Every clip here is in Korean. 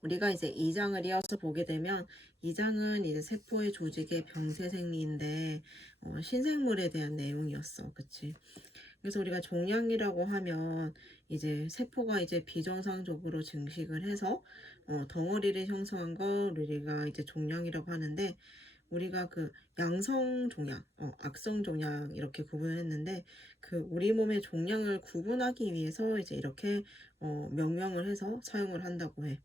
우리가 이제 2장을 이어서 보게 되면 2장은 이제 세포의 조직의 병세생리인데 신생물에 대한 내용이었어. 그치? 그래서 우리가 종양이라고 하면 이제 세포가 이제 비정상적으로 증식을 해서 덩어리를 형성한 걸 우리가 이제 종양이라고 하는데 우리가 그 양성 종양, 악성 종양 이렇게 구분을 했는데 그 우리 몸의 종양을 구분하기 위해서 이제 이렇게 명명을 해서 사용을 한다고 해.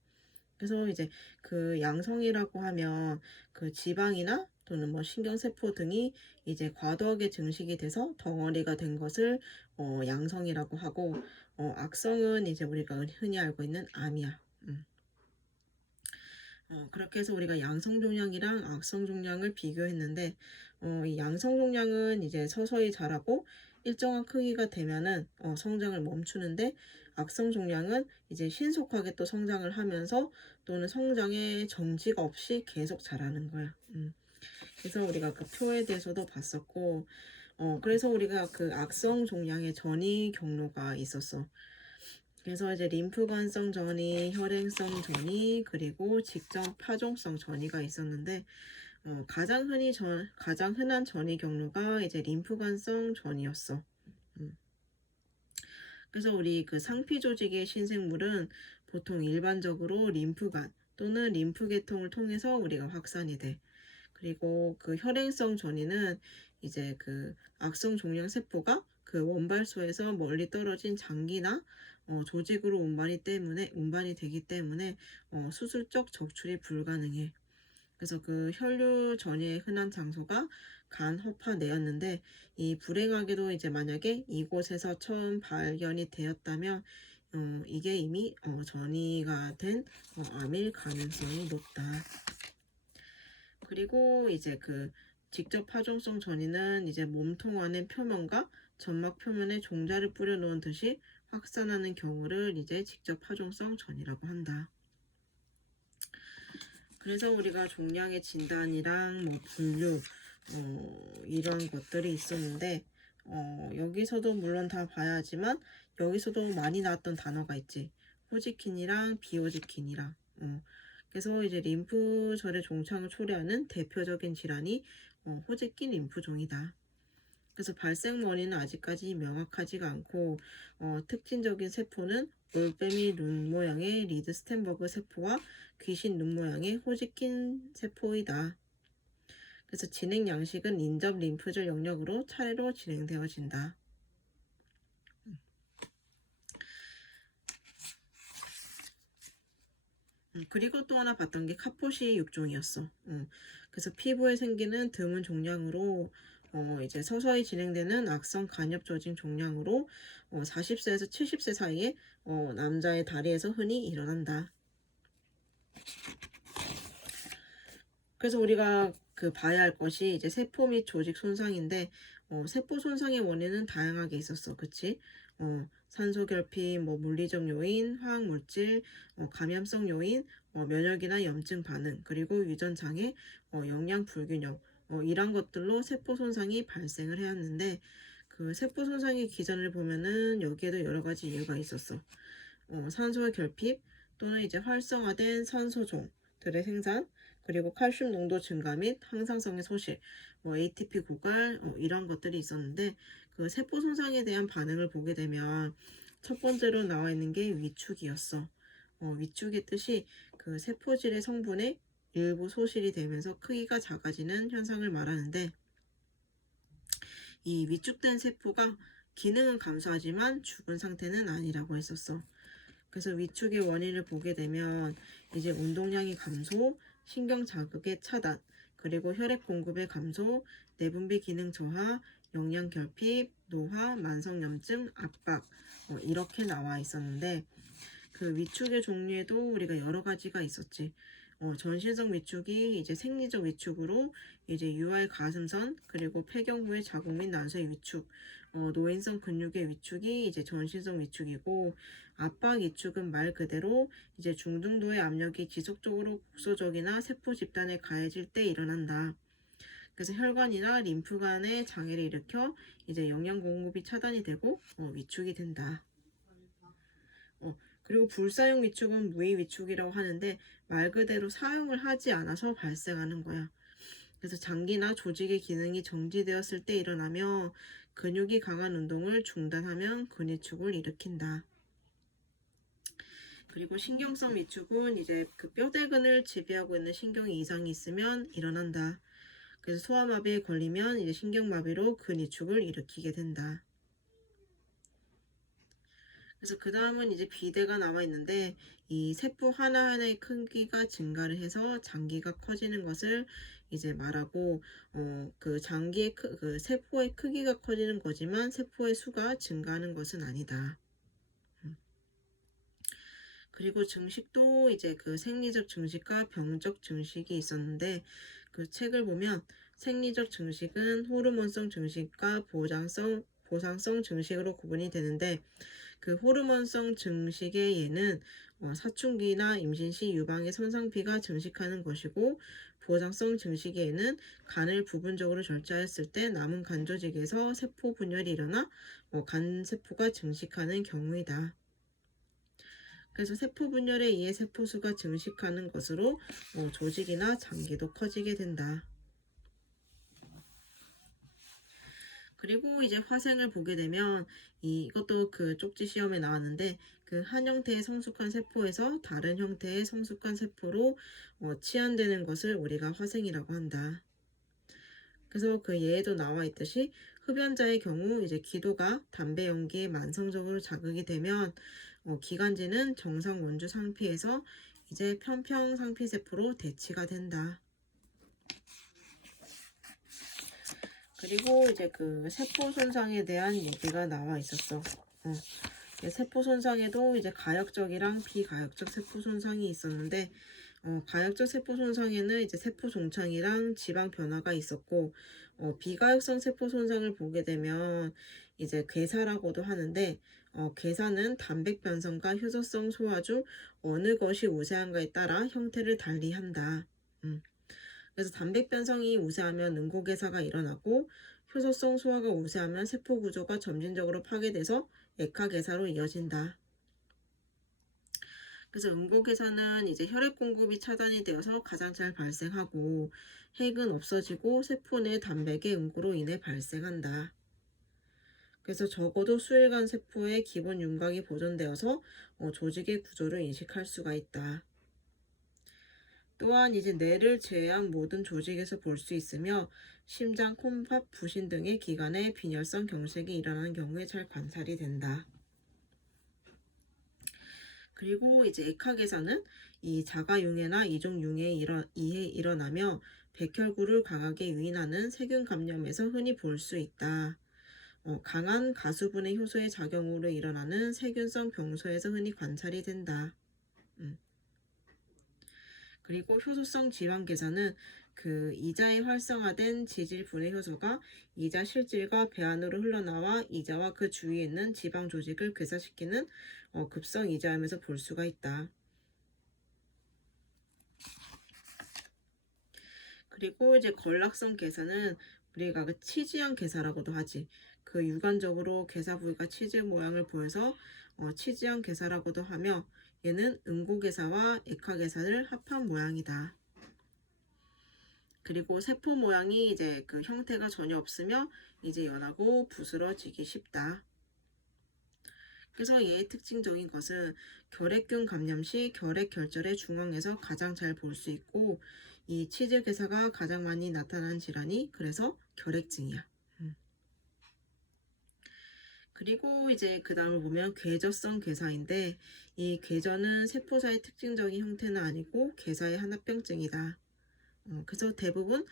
그래서 이제 그 양성이라고 하면 그 지방이나 또는 뭐 신경세포 등이 이제 과도하게 증식이 돼서 덩어리가 된 것을 양성이라고 하고 악성은 이제 우리가 흔히 알고 있는 암이야. 그렇게 해서 우리가 양성종양이랑 악성종양을 비교했는데 이 양성종양은 이제 서서히 자라고 일정한 크기가 되면은 성장을 멈추는데 악성종양은 이제 신속하게 또 성장을 하면서 또는 성장에 정지가 없이 계속 자라는 거야. 그래서 우리가 그 표에 대해서도 봤었고 그래서 우리가 그 악성종양의 전이 경로가 있었어. 그래서 이제 림프관성 전이, 혈행성 전이, 그리고 직접 파종성 전이가 있었는데 가장 흔한 전이 경로가 이제 림프관성 전이었어. 음. 그래서 우리 그 상피 조직의 신생물은 보통 일반적으로 림프관 또는 림프계통을 통해서 우리가 확산이 돼. 그리고 그 혈행성 전이는 이제 그 악성 종양 세포가 그 원발소에서 멀리 떨어진 장기나 조직으로 운반이 되기 때문에 수술적 적출이 불가능해. 그래서 그 혈류 전이의 흔한 장소가 간, 허파, 뇌였는데 이 불행하게도 이제 만약에 이곳에서 처음 발견이 되었다면 이게 이미 전이가 된 암일 가능성이 높다. 그리고 이제 그 직접 파종성 전이는 이제 몸통 안의 표면과 점막 표면에 종자를 뿌려 놓은 듯이 확산하는 경우를 이제 직접 파종성 전이라고 한다. 그래서 우리가 종양의 진단이랑 뭐 분류 이런 것들이 있었는데 여기서도 물론 다 봐야 하지만 여기서도 많이 나왔던 단어가 있지. 호지킨이랑 비호지킨이랑 그래서 이제 림프절의 종착을 초래하는 대표적인 질환이 호지킨 림프종이다. 그래서 발생 원인은 아직까지 명확하지가 않고 특징적인 세포는 올빼미 눈 모양의 리드 스텐버그 세포와 귀신 눈 모양의 호지킨 세포이다. 그래서 진행 양식은 인접 림프절 영역으로 차례로 진행되어진다. 그리고 또 하나 봤던 게 카포시 육종이었어. 그래서 피부에 생기는 드문 종양으로 이제 서서히 진행되는 악성 간엽 조직 종양으로 40세에서 70세 사이에 남자의 다리에서 흔히 일어난다. 그래서 우리가 그 봐야 할 것이 이제 세포 및 조직 손상인데 세포 손상의 원인은 다양하게 있었어. 그치? 산소 결핍, 뭐 물리적 요인, 화학 물질, 감염성 요인, 면역이나 염증 반응, 그리고 유전 장애, 영양 불균형 이런 것들로 세포 손상이 발생을 해왔는데 그 세포 손상의 기전을 보면은 여기에도 여러 가지 이유가 있었어. 산소의 결핍 또는 이제 활성화된 산소종들의 생산, 그리고 칼슘 농도 증가 및 항상성의 소실, ATP 고갈 이런 것들이 있었는데 그 세포 손상에 대한 반응을 보게 되면 첫 번째로 나와 있는 게 위축이었어. 위축의 뜻이 그 세포질의 성분의 일부 소실이 되면서 크기가 작아지는 현상을 말하는데 이 위축된 세포가 기능은 감소하지만 죽은 상태는 아니라고 했었어. 그래서 위축의 원인을 보게 되면 이제 운동량이 감소, 신경 자극의 차단, 그리고 혈액 공급의 감소, 내분비 기능 저하, 영양 결핍, 노화, 만성염증, 압박 이렇게 나와 있었는데 그 위축의 종류에도 우리가 여러 가지가 있었지. 전신성 위축이 이제 생리적 위축으로 이제 유알 가슴선 그리고 폐경 후의 자궁 및 난소의 위축, 노인성 근육의 위축이 이제 전신성 위축이고 압박 위축은 말 그대로 이제 중등도의 압력이 지속적으로 국소적이나 세포 집단에 가해질 때 일어난다. 그래서 혈관이나 림프관에 장애를 일으켜 이제 영양 공급이 차단이 되고 위축이 된다. 그리고 불사용 위축은 무의 위축이라고 하는데 말 그대로 사용을 하지 않아서 발생하는 거야. 그래서 장기나 조직의 기능이 정지되었을 때 일어나며 근육이 강한 운동을 중단하면 근위축을 일으킨다. 그리고 신경성 위축은 이제 그 뼈대근을 지배하고 있는 신경에 이상이 있으면 일어난다. 그래서 소아마비에 걸리면 이제 신경마비로 근위축을 일으키게 된다. 그래서 그 다음은 이제 비대가 나와 있는데 이 세포 하나하나의 크기가 증가를 해서 장기가 커지는 것을 이제 말하고 그 장기의 그 세포의 크기가 커지는 거지만 세포의 수가 증가하는 것은 아니다. 그리고 증식도 이제 그 생리적 증식과 병적 증식이 있었는데 그 책을 보면 생리적 증식은 호르몬성 증식과 보상성 증식으로 구분이 되는데 그 호르몬성 증식의 예는 사춘기나 임신 시 유방의 손상피가 증식하는 것이고 보상성 증식의 예는 간을 부분적으로 절제했을 때 남은 간 조직에서 세포 분열이 일어나 간 세포가 증식하는 경우이다. 그래서 세포 분열에 의해 세포수가 증식하는 것으로 조직이나 장기도 커지게 된다. 그리고 이제 화생을 보게 되면 이것도 그 쪽지 시험에 나왔는데 그 한 형태의 성숙한 세포에서 다른 형태의 성숙한 세포로 치환되는 것을 우리가 화생이라고 한다. 그래서 그 예에도 나와 있듯이 흡연자의 경우 이제 기도가 담배 연기에 만성적으로 자극이 되면 기관지는 정상 원주 상피에서 이제 편평 상피 세포로 대치가 된다. 그리고 이제 그 세포 손상에 대한 얘기가 나와 있었어. 세포 손상에도 이제 가역적이랑 비가역적 세포 손상이 있었는데 가역적 세포 손상에는 이제 세포 종창이랑 지방 변화가 있었고 비가역성 세포 손상을 보게 되면 이제 괴사라고도 하는데 괴사는 단백 변성과 효소성 소화 중 어느 것이 우세한가에 따라 형태를 달리한다. 그래서 단백 변성이 우세하면 응고괴사가 일어나고 효소성 소화가 우세하면 세포 구조가 점진적으로 파괴돼서 액화괴사로 이어진다. 그래서 응고괴사는 이제 혈액 공급이 차단이 되어서 가장 잘 발생하고 핵은 없어지고 세포 내 단백의 응고로 인해 발생한다. 그래서 적어도 수일간 세포의 기본 윤곽이 보존되어서 조직의 구조를 인식할 수가 있다. 또한 이제 뇌를 제외한 모든 조직에서 볼 수 있으며 심장, 콩팥, 부신 등의 기관에 빈혈성 경색이 일어나는 경우에 잘 관찰이 된다. 그리고 이제 액화괴사는 이 자가용해나 이종용해에 일어나며 백혈구를 강하게 유인하는 세균 감염에서 흔히 볼 수 있다. 강한 가수분해 효소의 작용으로 일어나는 세균성 병소에서 흔히 관찰이 된다. 그리고 효소성 지방괴사는 그 이자에 활성화된 지질 분해 효소가 이자 실질과 배 안으로 흘러나와 이자와 그 주위에 있는 지방 조직을 괴사시키는 급성 이자염에서 볼 수가 있다. 그리고 이제 걸락성 괴사는 우리가 그 치지형 괴사라고도 하지. 그 육안적으로 괴사 부위가 치즈 모양을 보여서 치지형 괴사라고도 하며 얘는 응고괴사와 액화괴사를 합한 모양이다. 그리고 세포 모양이 이제 그 형태가 전혀 없으며 이제 연하고 부스러지기 쉽다. 그래서 얘의 특징적인 것은 결핵균 감염 시 결핵 결절의 중앙에서 가장 잘 볼 수 있고 이 치즈 괴사가 가장 많이 나타나는 질환이 그래서 결핵증이야. 그리고 이제 그 다음을 보면 궤저성 괴사인데 이 궤저는 세포사의 특징적인 형태는 아니고 괴사의 하나병증이다. 그래서 대부분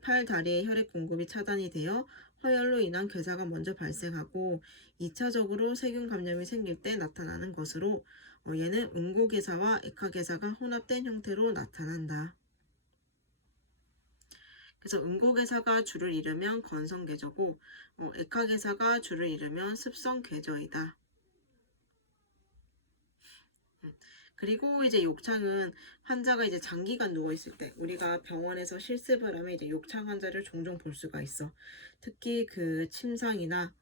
팔, 다리의 혈액 공급이 차단이 되어 허혈로 인한 괴사가 먼저 발생하고 2차적으로 세균 감염이 생길 때 나타나는 것으로 얘는 응고괴사와 액화괴사가 혼합된 형태로 나타난다. 그래서 응고괴사가 주를 이루면 건성괴저고 액화괴사가 주를 이루면 습성괴저이다. 그리고 이제 욕창은 환자가 이제 장기간 누워있을 때 우리가 병원에서 실습을 하면 이제 욕창 환자를 종종 볼 수가 있어. 특히 그 침상이나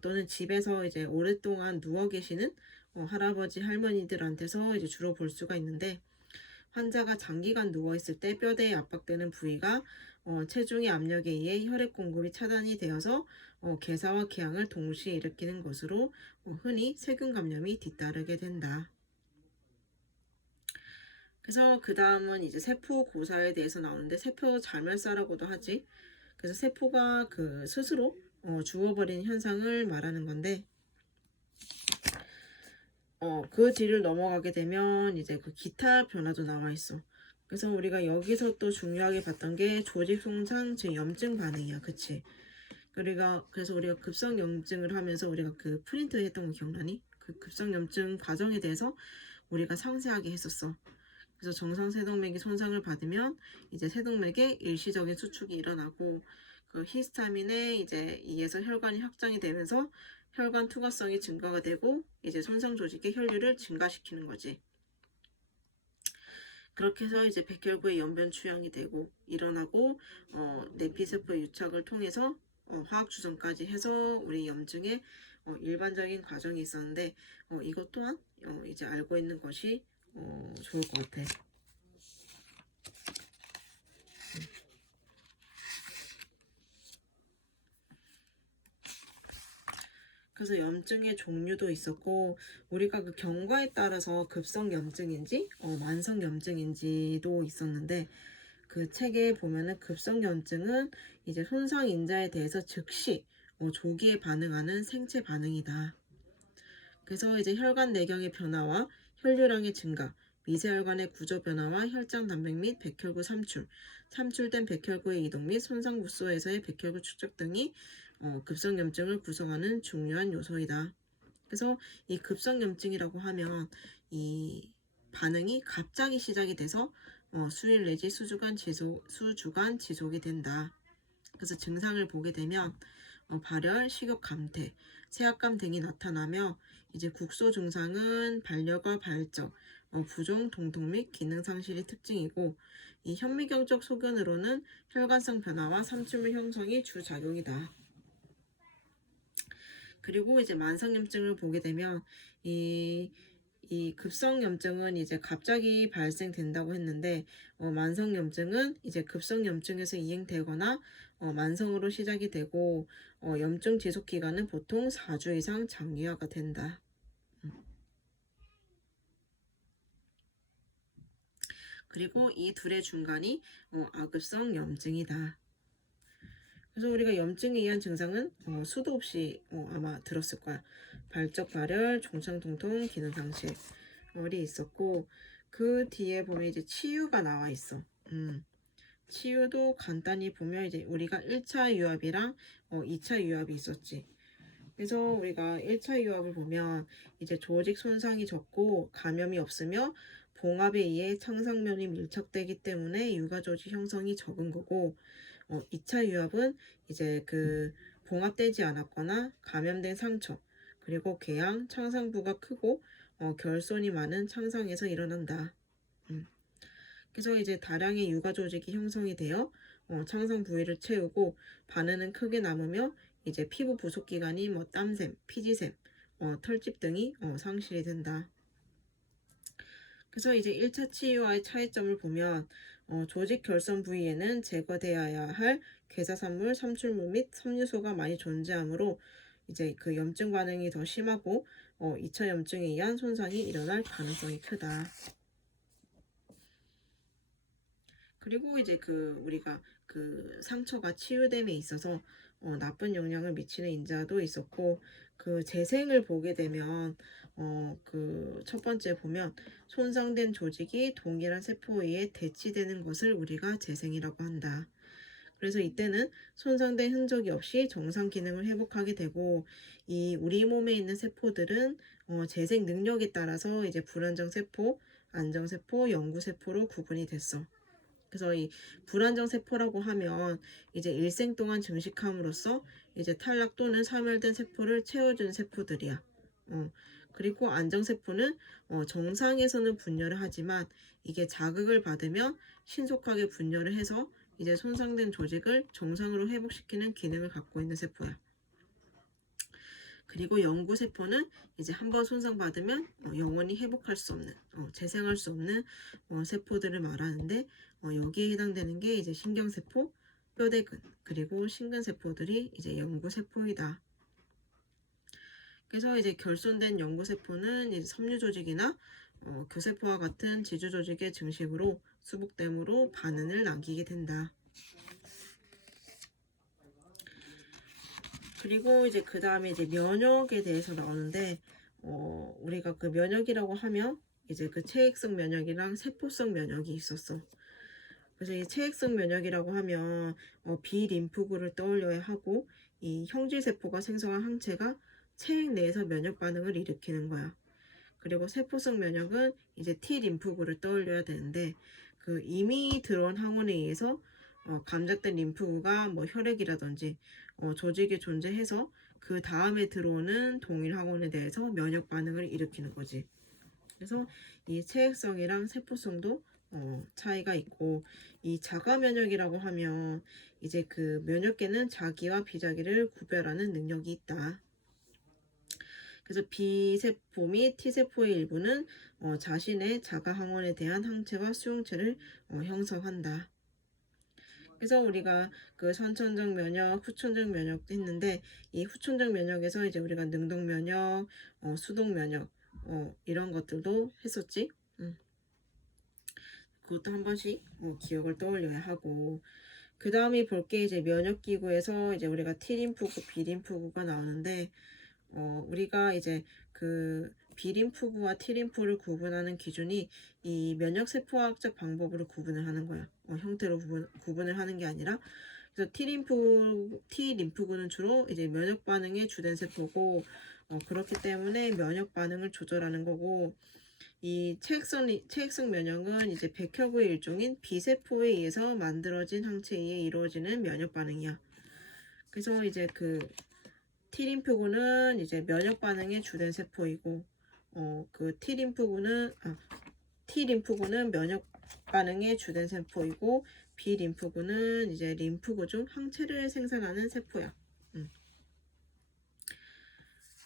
또는 집에서 이제 오랫동안 누워 계시는 할아버지, 할머니들한테서 이제 주로 볼 수가 있는데, 환자가 장기간 누워있을 때 뼈대에 압박되는 부위가 체중의 압력에 의해 혈액 공급이 차단이 되어서 괴사와 궤양을 동시에 일으키는 것으로 흔히 세균 감염이 뒤따르게 된다. 그래서 그 다음은 이제 세포 고사에 대해서 나오는데, 세포 자멸사라고도 하지. 그래서 세포가 그 스스로 죽어버리는 현상을 말하는 건데, 그 뒤를 넘어가게 되면 이제 그 기타 변화도 나와 있어. 그래서 우리가 여기서 또 중요하게 봤던 게 조직 손상 즉 염증 반응이야. 그치? 그래서 우리가 급성 염증을 하면서 우리가 그 프린트 했던 거 기억나니? 그 급성 염증 과정에 대해서 우리가 상세하게 했었어. 그래서 정상 세동맥이 손상을 받으면 이제 세동맥에 일시적인 수축이 일어나고, 그 히스타민에 이제 의해서 혈관이 확장이 되면서 혈관 투과성이 증가가 되고 이제 손상 조직의 혈류를 증가시키는 거지. 그렇게 해서 이제 백혈구의 연변 추양이 되고 일어나고 내피세포의 유착을 통해서 화학 주정까지 해서 우리 염증의 일반적인 과정이 있었는데, 이것 또한 이제 알고 있는 것이 좋을 것 같아. 그래서 염증의 종류도 있었고, 우리가 그 경과에 따라서 급성 염증인지 만성 염증인지도 있었는데, 그 책에 보면은 급성 염증은 이제 손상 인자에 대해서 즉시 조기에 반응하는 생체 반응이다. 그래서 이제 혈관 내경의 변화와 혈류량의 증가, 미세혈관의 구조 변화와 혈장 단백 및 백혈구 참출된 백혈구의 이동 및 손상 부소에서의 백혈구 축적 등이 급성염증을 구성하는 중요한 요소이다. 그래서 이 급성염증이라고 하면 이 반응이 갑자기 시작이 돼서 수일 내지 수주간 지속이 된다. 그래서 증상을 보게 되면 발열, 식욕 감퇴, 세압감 등이 나타나며, 이제 국소 증상은 발열과 발적, 부종, 동통 및 기능 상실이 특징이고, 이 현미경적 소견으로는 혈관성 변화와 삼출물 형성이 주작용이다. 그리고 이제 만성염증을 보게 되면 이 급성염증은 이제 갑자기 발생된다고 했는데, 만성염증은 이제 급성염증에서 이행되거나 만성으로 시작이 되고, 염증 지속 기간은 보통 4주 이상 장기화가 된다. 그리고 이 둘의 중간이 아급성 염증이다. 그래서 우리가 염증에 의한 증상은 수도 없이 아마 들었을 거야. 발적 발열, 종창 통통, 기능 상실 이 있었고, 그 뒤에 보면 이제 치유가 나와 있어. 치유도 간단히 보면 이제 우리가 1차 유압이랑 2차 유압이 있었지. 그래서 우리가 1차 유압을 보면 이제 조직 손상이 적고 감염이 없으며 봉합에 의해 창상면이 밀착되기 때문에 유가조직 형성이 적은 거고, 2차 유압은 이제 그 봉합되지 않았거나 감염된 상처, 그리고 궤양, 창상부가 크고 결손이 많은 창상에서 일어난다. 그래서 이제 다량의 유가 조직이 형성이 되어 창상 부위를 채우고, 반응은 크게 남으며 이제 피부 부속 기관이 땀샘, 피지샘, 털집 등이 상실이 된다. 그래서 이제 1차 치유와의 차이점을 보면 조직 결손 부위에는 제거되어야 할 괴사산물, 삼출물 및 섬유소가 많이 존재하므로 이제 그 염증 반응이 더 심하고 2차 염증에 의한 손상이 일어날 가능성이 크다. 그리고 이제 우리가 그 상처가 치유됨에 있어서 나쁜 영향을 미치는 인자도 있었고, 그 재생을 보게 되면 그 첫 번째 보면 손상된 조직이 동일한 세포에 의해 대치되는 것을 우리가 재생이라고 한다. 그래서 이때는 손상된 흔적이 없이 정상 기능을 회복하게 되고, 이 우리 몸에 있는 세포들은 재생 능력에 따라서 이제 불안정 세포, 안정 세포, 영구 세포로 구분이 됐어. 그래서 이 불안정 세포라고 하면 이제 일생 동안 증식함으로써 이제 탈락 또는 사멸된 세포를 채워준 세포들이야. 그리고 안정 세포는 정상에서는 분열을 하지만 이게 자극을 받으면 신속하게 분열을 해서 이제 손상된 조직을 정상으로 회복시키는 기능을 갖고 있는 세포야. 그리고 영구세포는 이제 한번 손상받으면 영원히 회복할 수 없는, 재생할 수 없는 세포들을 말하는데, 여기에 해당되는 게 이제 신경세포, 뼈대근, 그리고 심근세포들이 이제 영구세포이다. 그래서 이제 결손된 영구세포는 이제 섬유조직이나 교세포와 같은 지주조직의 증식으로 수복됨으로 반응을 남기게 된다. 그리고 이제 그 다음에 이제 면역에 대해서 나오는데, 우리가 그 면역이라고 하면 이제 그 체액성 면역이랑 세포성 면역이 있었어. 그래서 이 체액성 면역이라고 하면 비림프구를 떠올려야 하고, 이 형질세포가 생성한 항체가 체액 내에서 면역 반응을 일으키는 거야. 그리고 세포성 면역은 이제 T림프구를 떠올려야 되는데, 그 이미 들어온 항원에 의해서 감작된 림프구가 뭐 혈액이라든지 조직에 존재해서 그 다음에 들어오는 동일 항원에 대해서 면역 반응을 일으키는 거지. 그래서 이 체액성이랑 세포성도 차이가 있고, 이 자가 면역이라고 하면 이제 그 면역계는 자기와 비자기를 구별하는 능력이 있다. 그래서 B세포 및 T세포의 일부는 자신의 자가 항원에 대한 항체와 수용체를 형성한다. 그래서 우리가 그 선천적 면역, 후천적 면역도 했는데, 이 후천적 면역에서 이제 우리가 능동 면역, 수동 면역, 이런 것들도 했었지. 그것도 한 번씩 기억을 떠올려야 하고, 그 다음에 볼 게 이제 면역기구에서 이제 우리가 T림프구, B림프구가 나오는데, 우리가 이제 그 B림프구와 T림프를 구분하는 기준이 이 면역세포학적 방법으로 구분을 하는 거야. 형태로 구분을 하는 게 아니라. 그래서 T림프구는 주로 이제 면역 반응에 주된 세포고, 그렇기 때문에 면역 반응을 조절하는 거고, 이 체액성 면역은 이제 백혈구의 일종인 B세포에 의해서 만들어진 항체에 의해 이루어지는 면역 반응이야. 그래서 이제 그 T림프구는 이제 면역 반응의 주된 세포이고, 그 T림프구는 면역 반응의 주된 세포이고, B림프구는 이제 림프구 중 항체를 생산하는 세포야.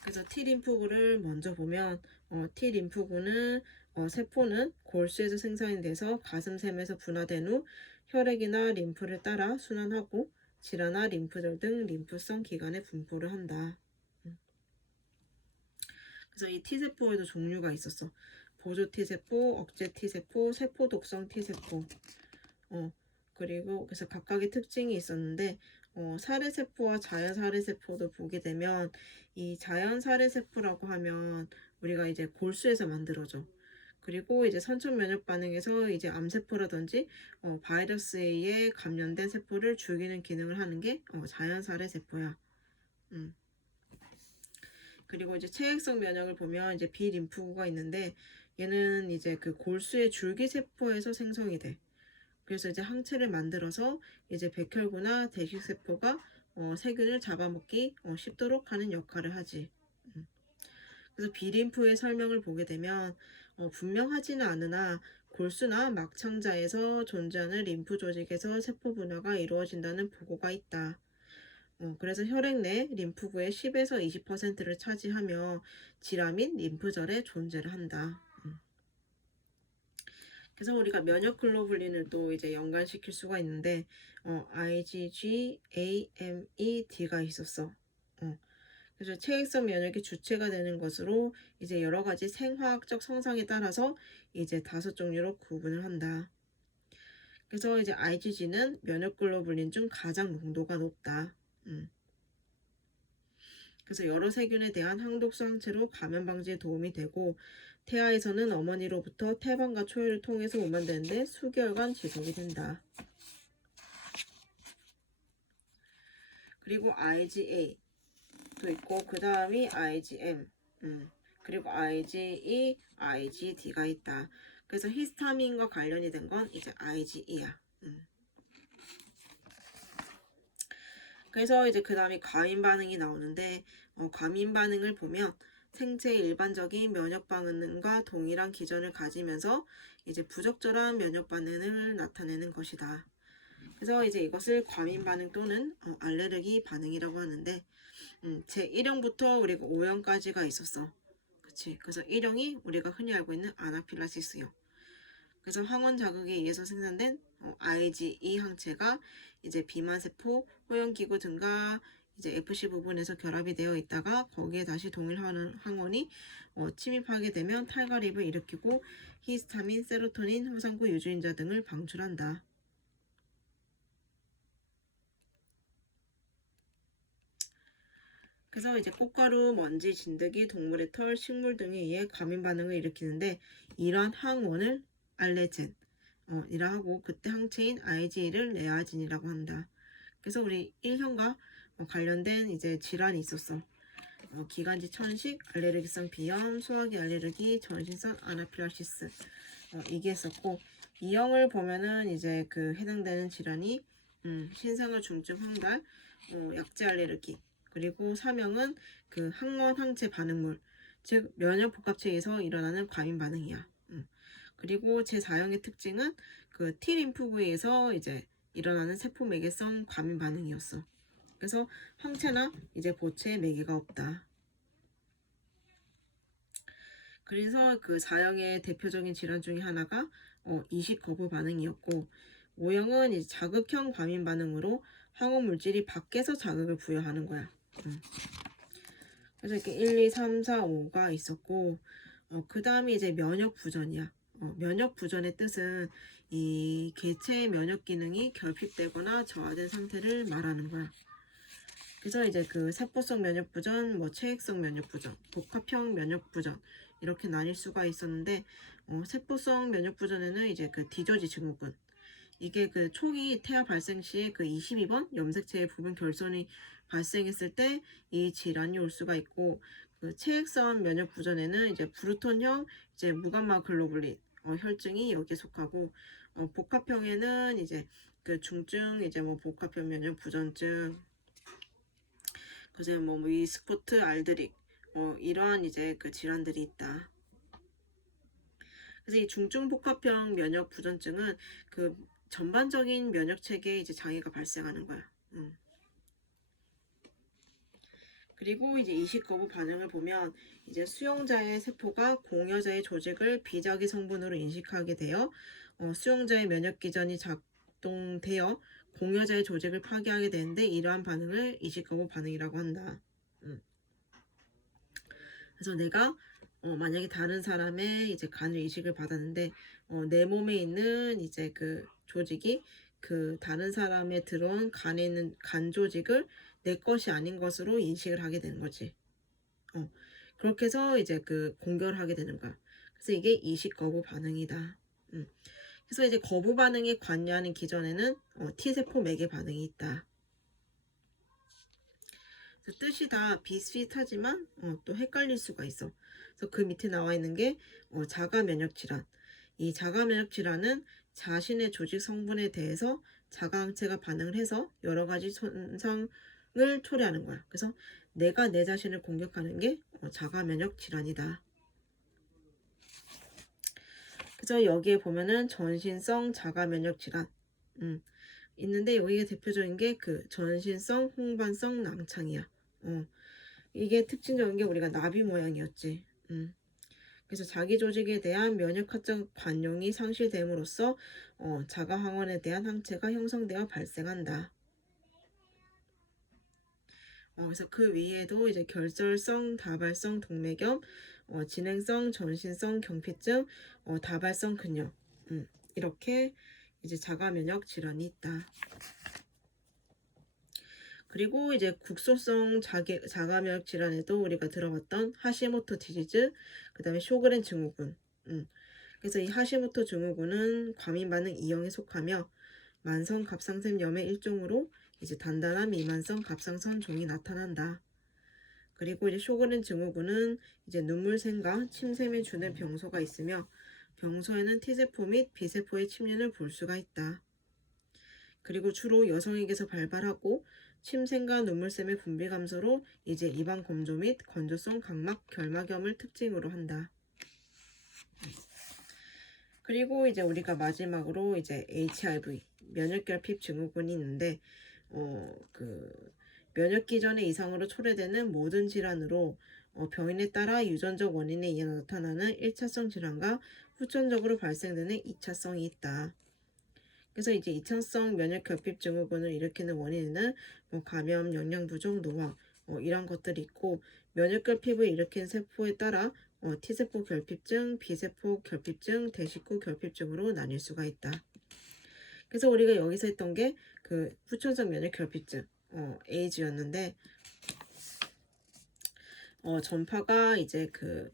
그래서 T림프구를 먼저 보면, T림프구는 세포는 골수에서 생산이 돼서 가슴샘에서 분화된 후 혈액이나 림프를 따라 순환하고 질화나 림프절 등 림프성 기관에 분포를 한다. 그래서 이 T세포에도 종류가 있었어. 보조 T세포, 억제 T세포, 세포 독성 T세포. 그리고 그래서 각각의 특징이 있었는데, 사례세포와 자연사례세포도 보게 되면, 이 자연사례세포라고 하면 우리가 이제 골수에서 만들어져. 그리고 이제 선천 면역 반응에서 이제 암세포라든지 바이러스에 의해 감염된 세포를 죽이는 기능을 하는 게 자연사례 세포야. 그리고 이제 체액성 면역을 보면 이제 B림프구가 있는데, 얘는 이제 그 골수의 줄기세포에서 생성이 돼. 그래서 이제 항체를 만들어서 이제 백혈구나 대식세포가 세균을 잡아먹기 쉽도록 하는 역할을 하지. 그래서 B림프의 설명을 보게 되면 분명하지는 않으나 골수나 막창자에서 존재하는 림프 조직에서 세포 분화가 이루어진다는 보고가 있다. 그래서 혈액 내 림프구의 10에서 20%를 차지하며 질환 및 림프절에 존재를 한다. 그래서 우리가 면역 글로불린을 또 이제 연관시킬 수가 있는데, IgG, AME, D가 있었어. 그래서 체액성 면역의 주체가 되는 것으로 이제 여러 가지 생화학적 성상에 따라서 이제 5종류로 구분을 한다. 그래서 이제 IgG는 면역 글로불린 중 가장 농도가 높다. 그래서 여러 세균에 대한 항독수 항체로 감염 방지에 도움이 되고, 태아에서는 어머니로부터 태반과 초유를 통해서 오만되는데 수개월간 지속이 된다. 그리고 IgA도 있고, 그 다음이 IgM, 그리고 IgE, IgD가 있다. 그래서 히스타민과 관련이 된 건 이제 IgE야. 그래서 이제 그 다음에 과민 반응이 나오는데, 과민 반응을 보면 생체의 일반적인 면역 반응과 동일한 기전을 가지면서 이제 부적절한 면역 반응을 나타내는 것이다. 그래서 이제 이것을 과민 반응 또는 알레르기 반응이라고 하는데, 제 1형부터 우리가 5형까지가 있었어. 그치? 그래서 1형이 우리가 흔히 알고 있는 아나필라시스형. 그래서 항원 자극에 의해서 생산된 IgE 항체가 이제 비만세포, 호영기구 등과 이제 FC 부분에서 결합이 되어 있다가 거기에 다시 동일한 항원이 침입하게 되면 탈가립을 일으키고 히스타민, 세로토닌, 화상구 유주인자 등을 방출한다. 그래서 이제 꽃가루, 먼지, 진드기, 동물의 털, 식물 등에 의해 과민 반응을 일으키는데 이러한 항원을 알레젠 이라 하고 그때 항체인 IgE를 레아진이라고 한다. 그래서 우리 1형과 관련된 이제 질환이 있었어. 기관지 천식, 알레르기성 비염, 소화기 알레르기, 전신성 아나필락시스 이게 있었고 2형을 보면은 이제 그 해당되는 질환이 신생아 중증 황달, 약제 알레르기 그리고 3형은 그 항원 항체 반응물 즉 면역 복합체에서 일어나는 과민 반응이야. 그리고 제 4형의 특징은 그 T 림프 부위에서 이제 일어나는 세포 매개성 과민 반응이었어. 그래서 항체나 이제 보체에 매개가 없다. 그래서 그 4형의 대표적인 질환 중에 하나가 이식 거부 반응이었고 5형은 이제 자극형 과민 반응으로 항원 물질이 밖에서 자극을 부여하는 거야. 그래서 이렇게 1, 2, 3, 4, 5가 있었고 그 다음이 이제 면역 부전이야. 면역 부전의 뜻은 이 개체의 면역 기능이 결핍되거나 저하된 상태를 말하는 거야. 그래서 이제 그 세포성 면역 부전, 체액성 면역 부전, 복합형 면역 부전 이렇게 나뉠 수가 있었는데 세포성 면역 부전에는 이제 그 디저지 증후군 이게 그 초기 태아 발생 시에 그 22번 염색체의 부분 결손이 발생했을 때 이 질환이 올 수가 있고 그 체액성 면역 부전에는 이제 브루톤형 이제 무감마 글로불린 혈증이 여기에 속하고 복합형에는 이제 그 중증 이제 복합형 면역 부전증 그래서 위스포트 알드릭 이러한 이제 그 질환들이 있다. 그래서 이 중증 복합형 면역 부전증은 그 전반적인 면역 체계에 이제 장애가 발생하는 거야. 그리고 이제 이식 거부 반응을 보면 이제 수용자의 세포가 공여자의 조직을 비자기 성분으로 인식하게 되어 수용자의 면역 기전이 작동되어 공여자의 조직을 파괴하게 되는데 이러한 반응을 이식 거부 반응이라고 한다. 그래서 내가 만약에 다른 사람의 이제 간을 이식을 받았는데 내 몸에 있는 이제 그 조직이 그 다른 사람의 들어온 간에 있는 간 조직을 내 것이 아닌 것으로 인식을 하게 되는 거지. 그렇게 해서 이제 그 공격을 하게 되는 거야. 그래서 이게 이식 거부 반응이다. 그래서 이제 거부 반응에 관여하는 기전에는 T세포 매개 반응이 있다. 뜻이 다 비슷하지만 또 헷갈릴 수가 있어. 그래서 그 밑에 나와 있는 게 자가 면역 질환. 이 자가 면역 질환은 자신의 조직 성분에 대해서 자가 항체가 반응을 해서 여러 가지 손상을 초래하는 거야. 그래서 내가 내 자신을 공격하는 게 자가 면역 질환이다. 그래서 여기에 보면은 전신성 자가 면역 질환 있는데 여기에 대표적인 게 그 전신성 홍반성 낭창이야. 이게 특징적인 게 우리가 나비 모양이었지. 그래서 자기 조직에 대한 면역학적 반용이 상실됨으로써 자가 항원에 대한 항체가 형성되어 발생한다. 그래서 그 위에도 이제 결절성 다발성 동맥염, 진행성 전신성 경피증, 다발성 근염 이렇게 이제 자가 면역 질환이 있다. 그리고 이제 국소성 자가 면역 질환에도 우리가 들어봤던 하시모토 디지즈, 그 다음에 쇼그렌 증후군. 그래서 이 하시모토 증후군은 과민 반응 2형에 속하며 만성 갑상선염의 일종으로 이제 단단한 미만성 갑상선종이 나타난다. 그리고 이제 쇼그렌 증후군은 이제 눈물샘과 침샘에 주는 병소가 있으며 병소에는 T세포 및 B세포의 침륜을 볼 수가 있다. 그리고 주로 여성에게서 발발하고 침샘과 눈물샘의 분비 감소로 이제 입안 검조 및 건조성 각막 결막염을 특징으로 한다. 그리고 이제 우리가 마지막으로 이제 HIV 면역결핍 증후군이 있는데 그 면역 기전의 이상으로 초래되는 모든 질환으로 병인에 따라 유전적 원인에 의해 나타나는 1차성 질환과 후천적으로 발생되는 2차성이 있다. 그래서 이제 2차성 면역결핍 증후군을 일으키는 원인에는 감염, 영양 부족, 노화 이런 것들이 있고 면역결핍을 일으키는 세포에 따라 T세포 결핍증, B세포 결핍증, 대식구 결핍증으로 나뉠 수가 있다. 그래서 우리가 여기서 했던 게 그 후천성 면역결핍증, 에이즈였는데 전파가 이제 그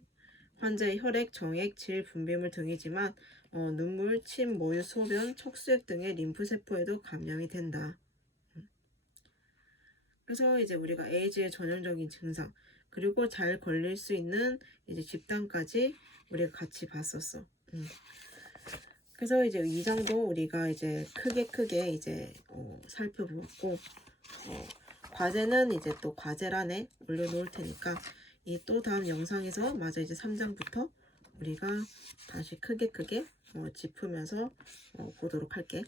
환자의 혈액, 정액, 질, 분비물 등이지만 눈물, 침, 모유, 소변, 척수액 등의 림프세포에도 감염이 된다. 그래서 이제 우리가 에이즈의 전형적인 증상 그리고 잘 걸릴 수 있는 이제 집단까지 우리가 같이 봤었어. 그래서 이제 이 정도 우리가 이제 크게 이제 살펴보았고 과제는 이제 또 과제란에 올려놓을 테니까 이 또 다음 영상에서 마저 이제 3장부터 우리가 다시 크게 짚으면서 보도록 할게.